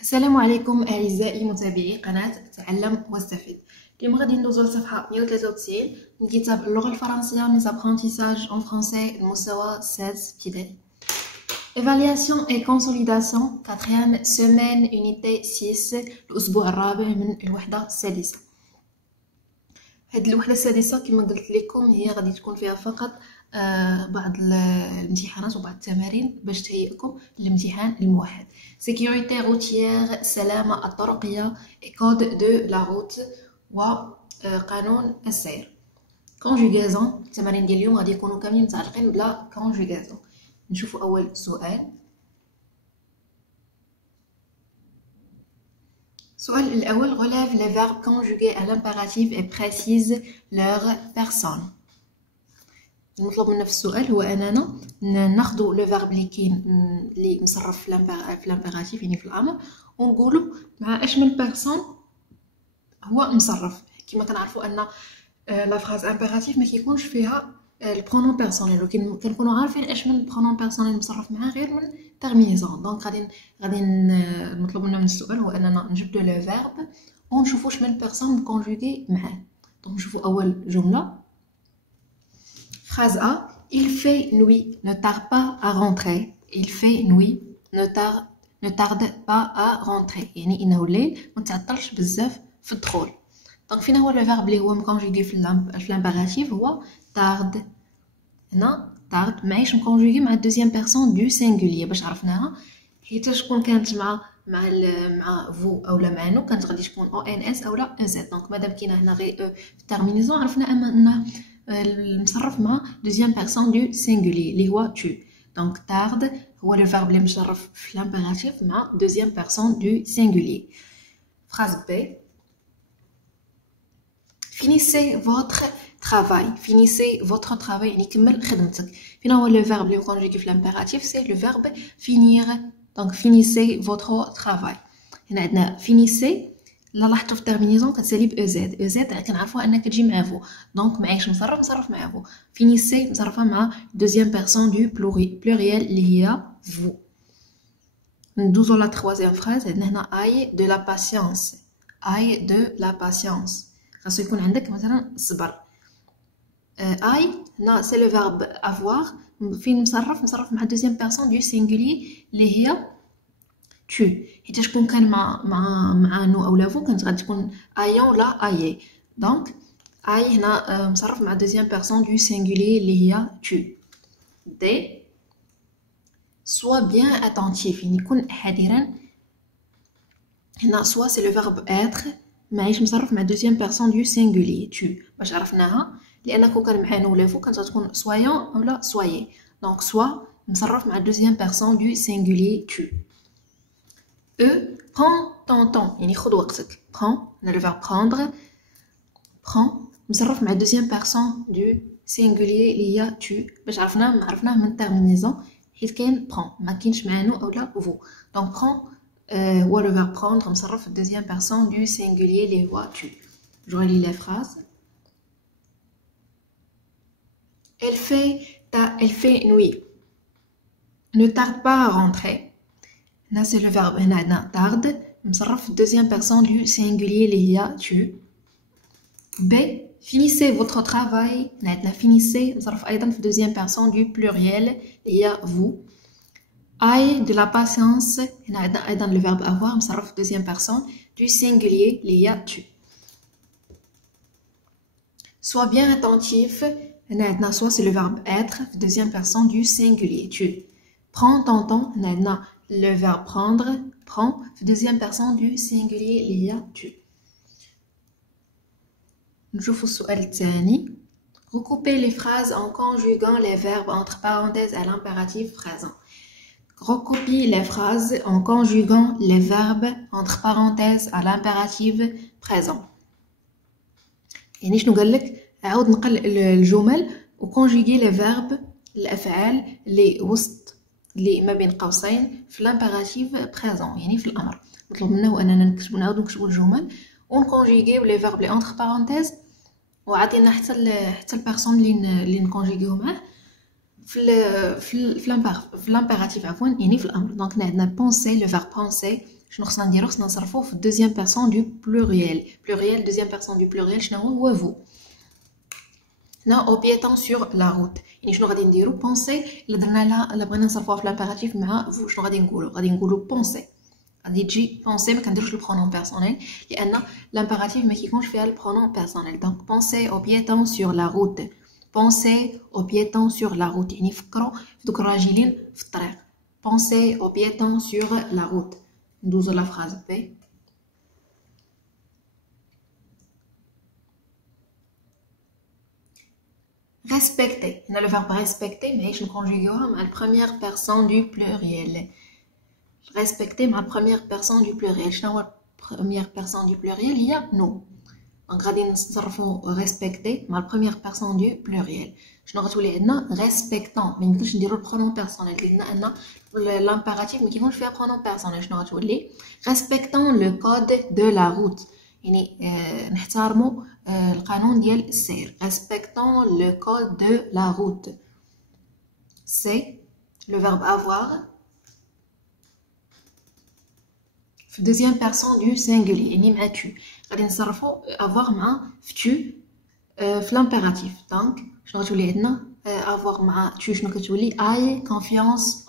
السلام عليكم أعزائي متابعي قناة تعلم واستفد. اليوم غادي ندوزو لصفحة 193 من كتاب اللغة الفرنسية من apprentissage en français المستوى 16 ابتدائي. Évaluation et consolidation 4e semaine unité 6 الأسبوع الرابع من الوحدة السادسة. هاد الوحدة السادسة كما قلت لكم هي غادي تكون فيها فقط بعض الامتحانات وبعض التمارين باش تهيئكم للامتحان الموحد. sécurité routière سلامة الطرقية code de la route وقانون السير. conjugaison التمارين ديال اليوم غادي يكونوا كاملين متعلقين بلا conjugaison. نشوفوا أول سؤال. السؤال الأول relève les verbes conjugués à l'impératif et précise leur personne. المطلوب منا في السؤال هو اننا ناخذوا لو فيرب اللي كاين اللي مصرف في الامبيراتيف يعني في الامر ونقولوا مع اش من بيرسون هو مصرف. كما كنعرفوا ان لا فراز امبيراتيف ما كيكونش فيها البرونون بيرسونيل ولكن كنكونوا عارفين اش من برونون بيرسونيل مصرف معاه غير من تيرمينيزون. دونك غادي المطلوب منا من السؤال هو اننا نجبدوا لو فيرب ونشوفوا اش من بيرسون كونجوغي معاه. دونك نشوفوا اول جمله. Phrase A, il fait nuit, ne tarde pas à rentrer. Il fait nuit, ne tarde pas à rentrer. يعني إنه الليل ما تعطلش بزاف في الدخول. دونك فين هو لو فيرب اللي هو مكونجوغي في الامبيراتيف هو tarde. هنا tarde ماهيش مكونجوغي مع الدوزيام بيرسون دو سينغولير باش عرفناها حيت شكون كانت مع فو اولا مع نو كانت غادي تكون او ان اس اولا ان زد. دونك مادام كاينه هنا غير في التيرمينيزون عرفنا انه المصرف مع دوزيام بيرسون دو سينغولير اللي هو tu. دونك tarde هو لو فيرب اللي مصرف في الامبيراتيف مع دوزيام بيرسون دو سينغولير. phrase B, finissez votre travail. Finissez votre travail يعني كمل خدمتك. فين هو لو فيرب اللي كونجوغي في الامبيراتيف سي لو فيرب finir. دونك finissez votre travail. هنا عندنا finissez لا لاحظتوا في التيرمينيزون كتسالي ب او زد كنعرفوا انها كتجي مع فو. دونك معايش مصرف مع فو. فينيسي مصرفه مع دوزيام بيرسون دو بلوريال اللي هي فو. ندوزو لا تروازيام فراز. عندنا هنا اي دو لا باسيونس. اي دو لا باسيونس خاصو يكون عندك مثلا الصبر. اي هنا سي لو فيرب افوار فين مصرف مع دوزيام بيرسون دو سينغولير اللي هي tu. حيت شكون كان مع نو اولا فو كانت غادي تكون ايون ولا ايي. دونك اي هنا مصرف مع دوزيام بيرسون دو سينغولير اللي هي tu. دي سوا بيان اتونتيف يعني كون حذرا. هنا سوا سي لو فيرب اتر ماهيش مصرف مع دوزيام بيرسون دو سينغولير tu باش عرفناها لان كون كان مع نو ولا فو كانت غتكون سويون اولا سويي. دونك سوا مصرف مع دوزيام بيرسون دو سينغولير tu. prends ton temps يعني خذ وقتك. prends هنا le verbe prendre. prends مصرف مع deuxième personne du singulier اللي هي tu باش عرفناه من terminaison حيت كاين prends ما كاينش مع نو اولا vous. donc prends هو le verbe prendre مصرف في deuxième personne du singulier اللي هو tu. je relis les phrases. elle fait nuit, ne tarde pas à rentrer. Là c'est le verbe هنا tarde مصرف في deuxième personne du singulier اللي هي tu. B, finissez votre travail. هنا finissez مصرف أيضا في deuxième personne du pluriel اللي هي vous. I de la patience هنا عندنا أيضا le verbe avoir مصرف في deuxième personne du singulier اللي هي tu. Sois bien attentif هنا عندنا soit c'est le verbe être في deuxième personne du singulier tu. Prends ton temps هنا عندنا le verbe prendre, prend, deuxième personne du singulier اللي هي tu. نشوفوا السؤال الثاني. Recoupez les phrases en conjuguant les verbes entre parenthèses à l'impératif présent. Recoupez les phrases en conjuguant les verbes entre parenthèses à l'impératif présent. يعني شنو قال لك؟ عاود نقل الجمل وكونجوغي لي فيرب الافعال اللي وسط اللي ما بين قوسين في لامبيراتيف بريزون يعني في الامر. مطلوب منا هو اننا نعاودو نكتبوا الجمل ونكونجوغيو لي فيرب لي اونتر بارونتيز وعطينا حتى البيرسون اللي نكونجوغيو معاه في لامبيراتيف عفوا يعني في الامر. دونك عندنا بونسي لو فيرب بونسي شنو خصنا نديرو؟ خصنا نصرفو في deuxième personne du pluriel. Pluriel, deuxième personne du pluriel شنو هو؟ vous. هنا au piéton sur la route. يعني شنو غادي نديرو؟ بونسي الا درنا لها الا بغينا نصرفوها في لامبيراتيف مع vous شنو غادي نقولو؟ غادي نقولو بونسي. غادي تجي بونسي ما كنديروش البرونون بيرسونيل لان لامبيراتيف ما كيكونش فيها البرونون بيرسونيل. دونك بونسي au piéton sur la route. بونسي au piéton sur la route يعني فكروا في دوك الراجلين في الطريق. بونسي au piéton sur la route. ندوزو لا فراز بي. Respecter. On a le verbe respecter, mais je le conjugue à la première personne du pluriel. Respecter ma première personne du pluriel. Je la première personne du pluriel, il y a nous. En gradin respecter ma première personne du pluriel. Je n'aurai tous les respectant, mais je dirais le pronom personnel. L'impératif, mais qui vont faire pronom personnel. Je n'aurai tous les respectant le code de la route. يعني نحترموا القانون ديال السير. Respectons le code de la route. C'est le verbe avoir في deuxième personne du singulier يعني مع tu. غادي نصرفوا avoir مع tu في l'impératif. Donc شنو غتولي عندنا؟ avoir مع tu شنو كتولي؟ aie confiance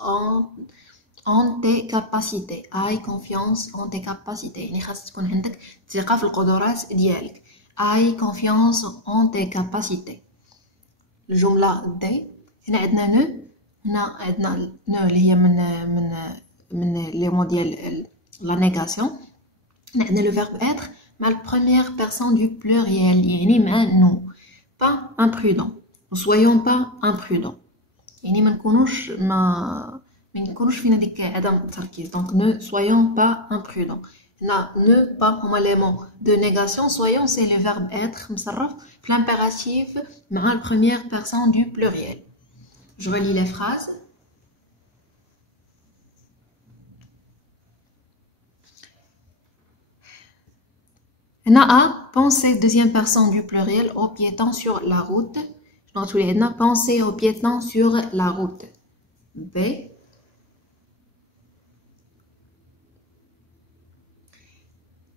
en tes capacités. Aie confiance en tes capacités. يعني خاص تكون عندك ثقة في القدرات ديالك. Aie confiance en tes capacités. الجملة دي هنا عندنا نو. هنا عندنا نو اللي هي من لي مو ديال لا نيغاسيون. هنا عندنا لو فيرب être مع البروميير بيرسون دو بلوريال يعني مع نو. Pas imprudent. Ne soyons pas imprudents. يعني ما نكونوش فينا ديك عدم التركيز. دونك ne soyons pas imprudents. هنا ne pas هما لي مون دو نيغاسيون. soyons c'est le verbe être مصرف في l'impératif مع la première personne du pluriel. Je relis les phrases. هنا A penser deuxième personne du pluriel au piéton sur la route. Je note tous les هنا penser au piéton sur la route. B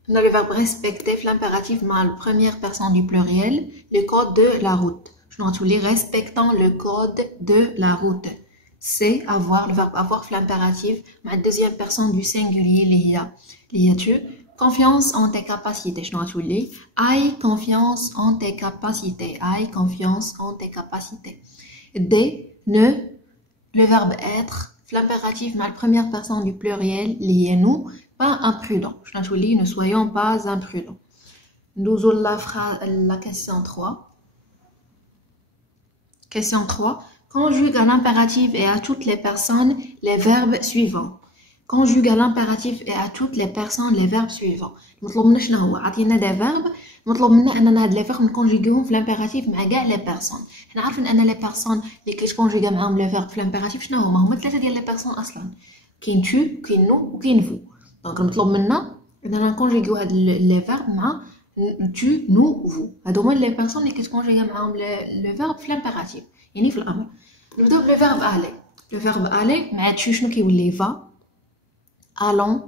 on a le verbe respecter, l'impératif mal, première personne du pluriel, le code de la route. Je note tous les respectant le code de la route. C'est avoir, le verbe avoir, l'impératif, ma deuxième personne du singulier, les tu. Confiance en tes capacités. Je note tous les. Aie confiance en tes capacités. Aie confiance en tes capacités. D, ne, le verbe être, l'impératif, ma première personne du pluriel, les nous. Pas imprudent. Je n'ai dit, ne soyons pas imprudents. Nous avons la question 3. Question 3. Conjugue à l'impératif et à toutes les personnes les verbes suivants. Conjugue à l'impératif et à toutes les personnes les verbes suivants. مطلوب منا شنو هو؟ عطينا des verbes. مطلوب منا أننا هاد les verbes نكونجيغيهم في l'impératif مع كاع les personnes. حنا عارفين أن les personnes اللي كيتكونجيغا معاهم les verbes في l'impératif شنو هما ثلاثة ديال les personnes أصلا. كاين tu, كاين nous وكاين vous. دونك المطلوب منا اننا نكونجيغيو هاد لي فيرب مع tu nous vous. هادو هما لي بيرسون اللي كتكونجيغا معاهم لو فيرب في لامبيراتيف يعني في الامر. نبداو بلو فيرب الي. لو فيرب الي مع tu شنو كيولي فا allons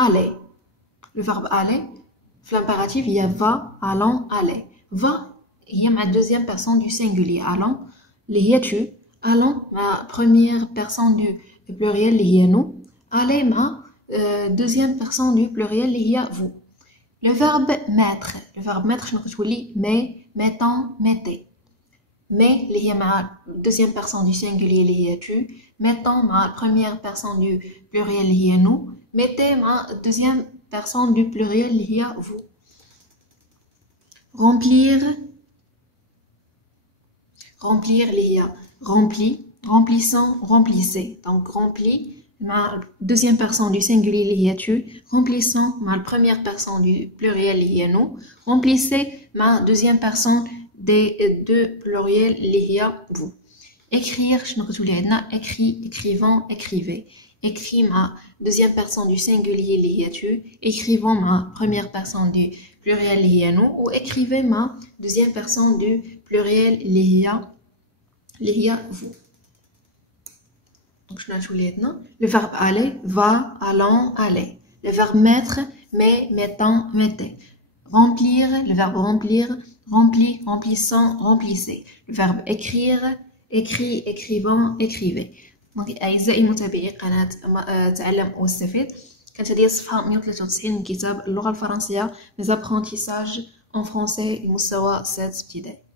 aller. لو فيرب الي في لامبيراتيف هي va allons aller. va هي مع دوزيام بيرسون دو سينغولي allons اللي هي tu. allons مع بروميير بيرسون دو بلوريال اللي هي nous. aller مع deuxième personne du pluriel il y a vous. Le verbe mettre. Le verbe mettre je ne sais mais mettant mettez. Mais il y a ma deuxième personne du singulier il y a tu. Mettant ma première personne du pluriel il y a nous. Mettez ma deuxième personne du pluriel il y a vous. Remplir. Remplir il y a rempli. Remplissant, remplissez. Donc rempli. Ma deuxième personne du singulier il y a tu. Remplissant ma première personne du pluriel il y a nous. Remplissez ma deuxième personne des deux pluriels il y a vous. Écrire je ne écrit, écrivant, écrivez. Écrit ma deuxième personne du singulier il y a tu. Écrivons ma première personne du pluriel il y a nous. Ou écrivez ma deuxième personne du pluriel il y a vous. Donc, je vais le verbe aller, va, allons, aller. le verbe mettre, met, mettant, mettez. Remplir, le verbe remplir, rempli, remplissant, remplissez. Le verbe écrire, écrit, écrivant, écrivez. دونك أعزائي متابعي قناة تعلم واستفيد، كانت هذه الصفحة 193 من كتاب اللغة الفرنسية Les apprentissages en français لمستوى 6 ابتدائي.